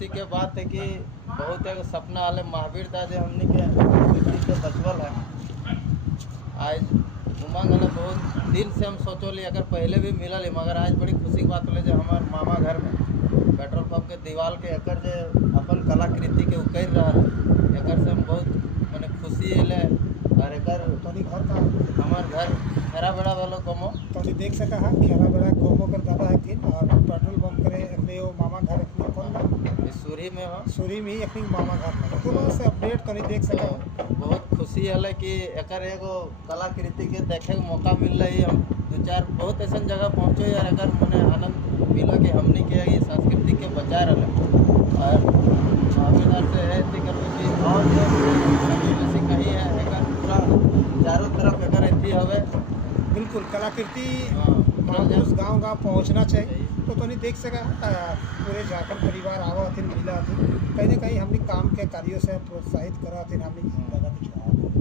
खुशी के बात है कि बहुत एक सपना वाले महावीर दास हमने के खुशी से बचवल है। आज उमंग वाला बहुत दिन से हम सोचो ली अगर पहले भी मिलल है, मगर आज बड़ी खुशी की बात होले जो हमार मामा घर में पेट्रोल पंप के दीवार के एकर जे अपन कलाकृति के उकेर रहा है, एकर से हम बहुत मैंने खुशी है। और एकर तोनी घर का हमार घर खेरा बेड़ा वालों कमो तोनी देख सका है खेला बड़ा गोमो कर दादा है थी और पेट्रोल पंप करे अपने वो मामा घर अपने कौन ना इस सूरी में हो सूरी में ही अपनी मामा घर में तो से अपडेट तोनी देख सका है। बहुत खुशी है कि एकर एगो कलाकृति के देखे के मौका मिल रही। हम दो चार बहुत ऐसा जगह पहुँचे यार एकर मैंने आनंद मिला कि हमने के ये संस्कृति के बचा रहे। और महावीर से है कि और जैसे कहीं है एकर पूरा चारों तरफ एकर ऐसी हवे बिल्कुल कलाकृति हाँ, उस गांव पहुंचना चाहिए। तो तोनी देख सका पूरे झारखंड परिवार आवा हथिन मिला हथिन कहीं ना कहीं हमने काम के कार्यों से प्रोत्साहित करा हथिन हमने